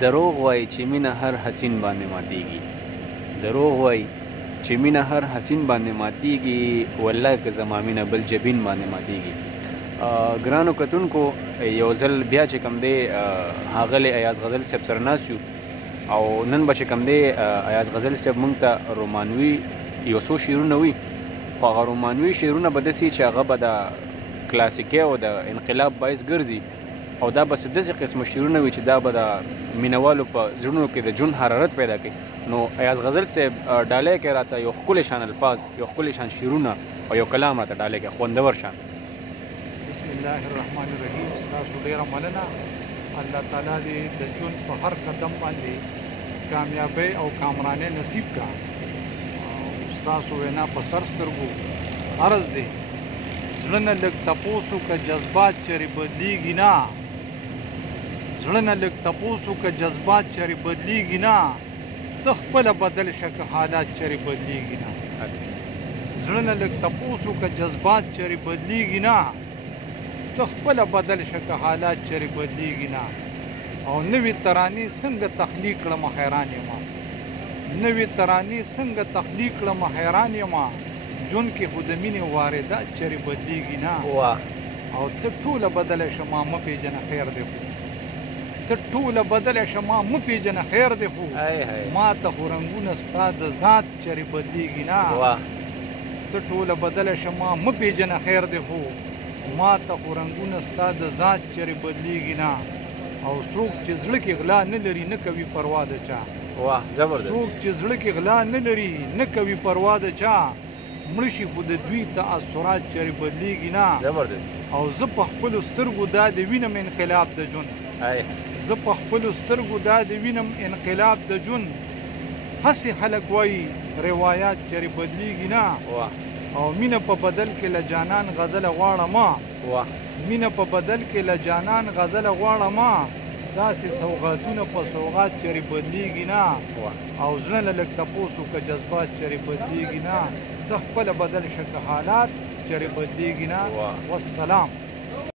دروغ وای چې مینه هر حسین باندې ماتیږي. دروغ وای چې مینه هر حسین باندې ماتیږي، والله که زما مینه بل جبین باندې ماتیږي. ګرانو کتونکو یو ځل بیا چې کوم دی ښاغلی ایاز غزل صاحب سره ناست یو او نن به چې کوم دی ایاز غزل صاحب موږ ته رومانوي یو څو شعرونه وي، خو هغه رومانوي شعرونه به داسې چې هغه به د کلاسیکي او د انقلاب باعث ګرځي او دا به داسې قسمه شعرونه وي چې دا به د مینوالو په زړونو کې د ژوند حرارت پیدا کوي. نو ایاز غزل صاحب ډالۍ کوي راته یو ښکلی شان الفاظ، یو ښکلی شان شعرونه او یو کلام راته ډالۍ کوي، خوندور شان. بسم الله الرحمن الرحیم. ستاسو ډېره مننه. الله تعالی دې د ژوند په هر قدم باندې کامیابی او کامرانۍ نصیب کا. ستاسو وینا په سر سترګو عرض دی. زړه نه لږ تپوس وکړه جذبات چېرې بدلیږي نه، زړه نه لږ تپوس وکړه جذبات چېرې بدلیږي نه، ته خپله بدل شه که حالات چېرې بدلیږي نه. زړه نه لږ تپوس وکړه جذبات چېرې بدلیږي نه، ته خپله بدل شه که حالات چېرې بدلیږي نه. او نوې ترانې څنګه تخلیق کړمه حیران یمه، نوې ترانې څنګه تخلیق کړمه حیران یمه، ژوند کې خو د مینې واردات چېرې بدلیږي نه. او ته ټوله بدله شه ما مه پېژنه خیر دی خو، ته ټوله بدله شه ما مه پېژنه خیر دی خو، ما ته خو رنګونه ستا د ذات چېرې بدلیږي نه. ته ټوله بدله شه ما مه پېژنه خیر دی خو، ما ته خو رنګونه ستا د ذات چېرې بدلیږي نه. او څوک چې زړه کې غلا نه لري نه کوي پروا د چا، څوک چې زړه کې غلا نه لري نه کوي پروا د چا، مړه شي خو د دوی تاثرات چېرې بدلیږي نه. او زه په خپلو سترګو دا د وینم انقلاب د ژوند، زه په خپلو سترګو دا د وینم انقلاب د ژوند. هسې خلک وایي روایات چېرې بدلیږي نه. او مینه په بدل کې له جانان غزله غواړمه، مینه په بدل کې له جانان غزله غواړمه، داسې سوغاتونه په سوغات چېرې بدلیږي نه. او زړه نه لږ تپوس وکړه جذبات چېرې بدلیږي نه، ته خپله بدل شه که حالات چېرې بدلیږي نه. والسلام.